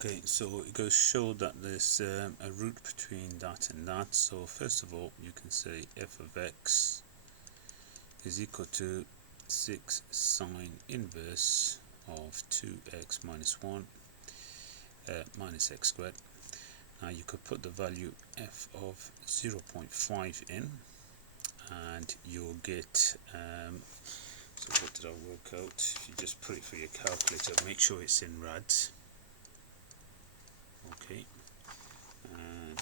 Okay, so it goes show that there's a root between that and that. So first of all, you can say f of x is equal to 6 sine inverse of 2x minus 1 minus x squared. Now you could put the value f of 0.5 in, and you'll get so what did I work out? If you just put it for your calculator, make sure it's in rads. Okay, and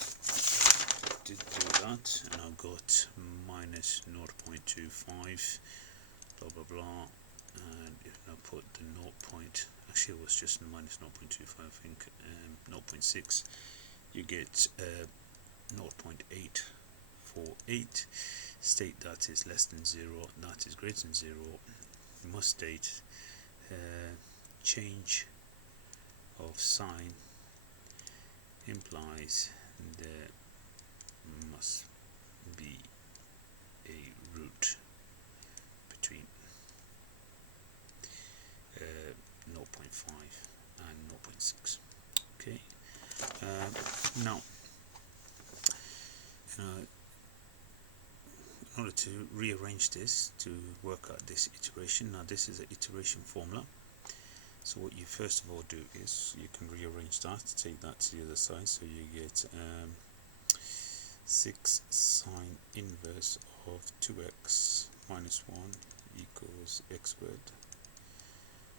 did do that, and I got minus 0.25 blah blah blah. And if I put the 0 point, actually it was just minus 0.25, I think, 0.6, you get 0.848. State that is less than 0, that is greater than 0. You must state change of sign implies there must be a root between 0.5 and 0.6. Okay, now in order to rearrange this to work out this iteration, now this is an iteration formula. So what you first of all do is you can rearrange that, take that to the other side, so you get 6 sine inverse of 2x minus 1 equals x squared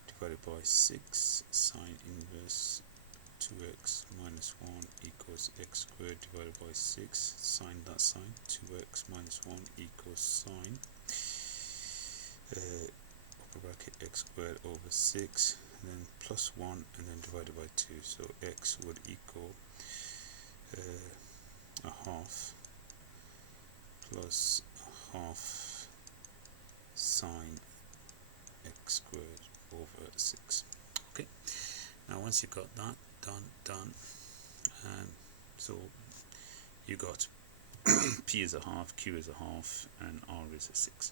divided by 6 sine inverse 2x minus 1 equals x squared divided by 6 sine that sine 2x minus 1 equals sine upper bracket x squared over 6, and then plus 1, and then divided by 2, so x would equal a half plus a half sine x squared over 6. Okay, now once you got that done, and so you got p is a half, q is a half, and r is a 6.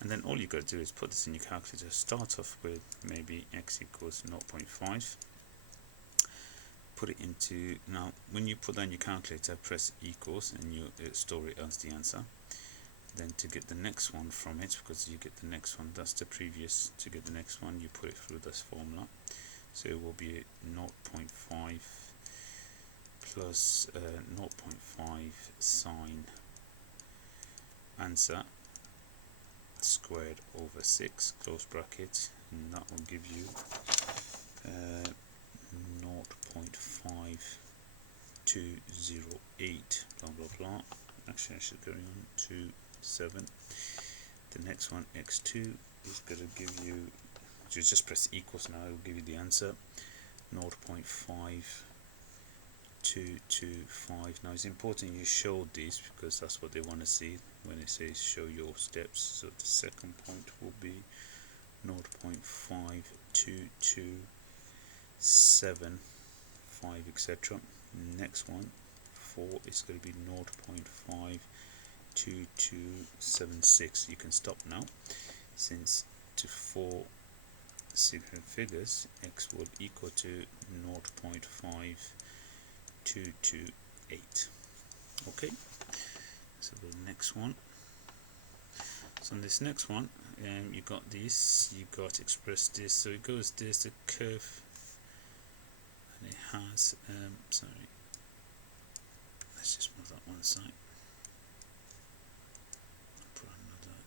And then all you got to do is put this in your calculator. Start off with maybe x equals 0.5. Put it into, now when you put that in your calculator, press equals and you store it as the answer. Then to get the next one from it, because you get the next one, that's the previous, to get the next one you put it through this formula. So it will be 0.5 plus 0.5 sine answer squared over 6 close bracket, and that will give you 0.5208 blah blah blah. Actually I should go on to 7. The next one, x2, is going to give you, just press equals now, it will give you the answer 0.5225. Now it's important you show these because that's what they want to see when it says show your steps. So the second point will be 0.5275, etc. Next one, 4, is going to be 0.52276. You can stop now, since to 4 significant figures x would equal to 0.5228. okay, so the next one, so on this next one, you got this, you got to express this, so it goes, there's the curve, and it has sorry, let's just move that one side, put another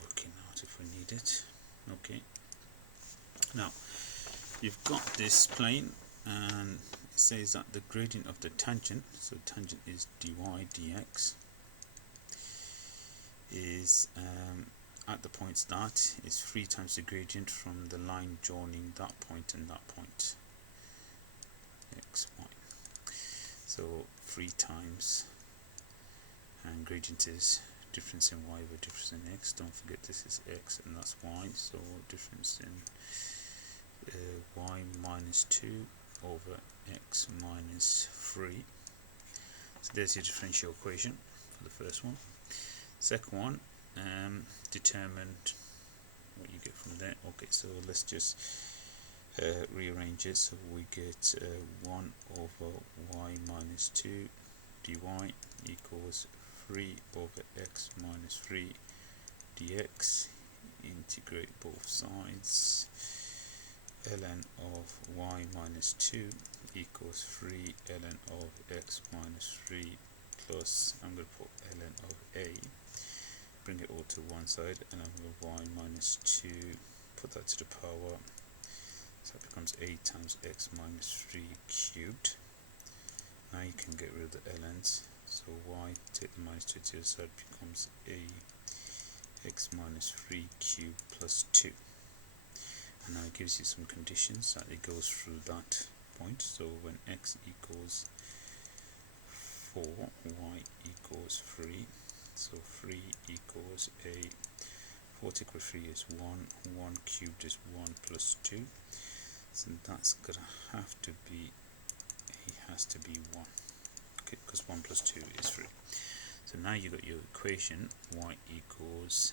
working out if we need it. Okay, now you've got this plane, and it says that the gradient of the tangent, so tangent is dy dx, is at the point start is 3 times the gradient from the line joining that point and that point, x, y. So 3 times, and gradient is difference in y over difference in x. Don't forget this is x and that's y, so difference in y minus 2 over x minus 3. So there's your differential equation for the first one. Second one, determine what you get from there. Okay, so let's just rearrange it. So we get 1 over y minus 2 dy equals 3 over x minus 3 dx. Integrate both sides. Ln of y minus 2 equals 3 ln of x minus 3 plus, I'm going to put ln of a, bring it all to one side, ln of y minus 2, put that to the power, so it becomes a times x minus 3 cubed. Now you can get rid of the ln's, so y, take the minus 2 to the side, becomes a x minus 3 cubed plus 2. And now it gives you some conditions that it goes through that point. So when x equals 4, y equals 3, so 3 equals a, 4 take away 3 is 1, 1 cubed is 1 plus 2, so that's going to have to be, a has to be 1, okay, because 1 plus 2 is 3. So now you got your equation, y equals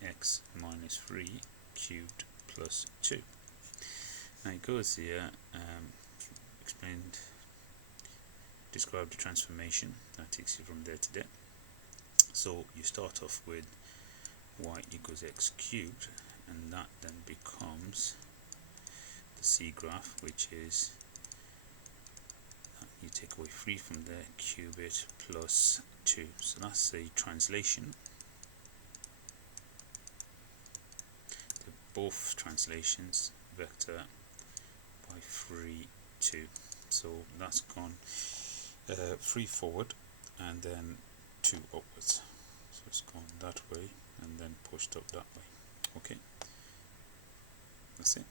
x minus 3 cubed plus 2. Now it goes here, explained, describe the transformation, that takes you from there to there. So you start off with y equals x cubed, and that then becomes the C graph, which is you take away 3 from there, cube it, plus 2. So that's a translation. Both translations vector by 3, 2. So that's gone 3 forward and then 2 upwards. So it's gone that way and then pushed up that way. Okay, that's it.